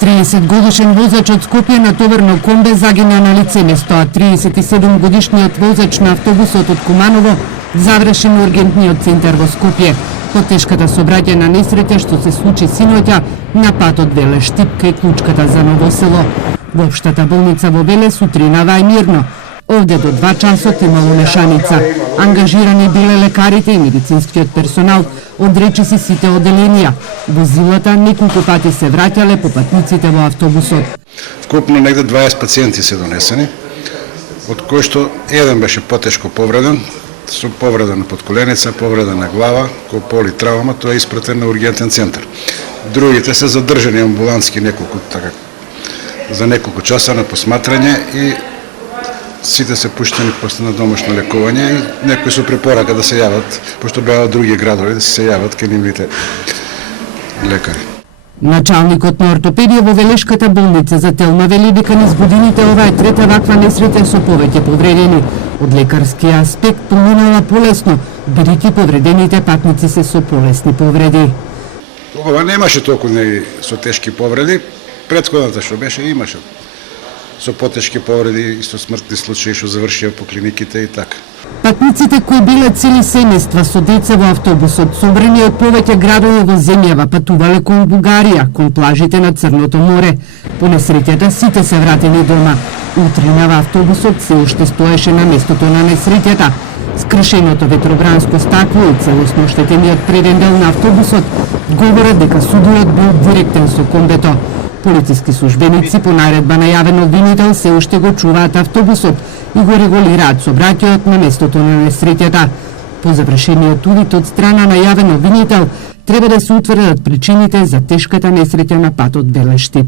30-годишен возач од Скопје на товарно комбе загина на лице место, а 37-годишниот возач на автобусот од Куманово заврши на ургентниот центар во Скопје. По тешката сообраќајна несреќа што се случи синоќа на патот Веле-Штип кај клучката за Ново село. Во општата болница во Веле сутринава е мирно. Овде до 2 часот имало мешаница. Ангажирани биле лекарите и медицинскиот персонал, одречи си сите оделенија. Возилата неколку пати се враќале по патниците во автобусот. Вкупно негде 20 пациенти се донесени, од кои што еден беше потешко повреден, со повреда на подколеница, повреда на глава, кополи травма, тој е испратен на ургентен центар. Другите се задржани амбулантски за неколку часа на посматрање и сите се пуштени после на домашно лекување и некои со препорака да се јават, пошто беа од други градови, да се јават кај нивните лекари. Началникот на ортопедија во Велешката болница за Телма вели дека низ годините ова е трета ваква несреќа со повеќе повредени. Од лекарскиот аспект поминала полесно, бидејќи повредените патници се со полесни повреди. Ова немаше толку со тешки повреди, претходната што беше имаше со потешки повреди и со смртни случаи што завршија по клиниките и така. Патниците кои биле цели семејства со деца во автобусот, собрани од повеќе градови во земјава, патувале кон Бугарија, кон плажите на Црното море. По несреќата сите се вратени дома. Утринава автобусот се уште стоеше на местото на несреќата. Скршеното ветробранско стакло и целосно оштетениот преден дел на автобусот говорат дека судиот бил директен со комбето. Полициски службеници по наредба на јавен обвинител се уште го чуваат автобусот и го регулираат сообраќајот на местото на несреќата. По завршениот увид од страна на јавен обвинител треба да се утврдат причините за тешката несреќа на патот Веле-Штип.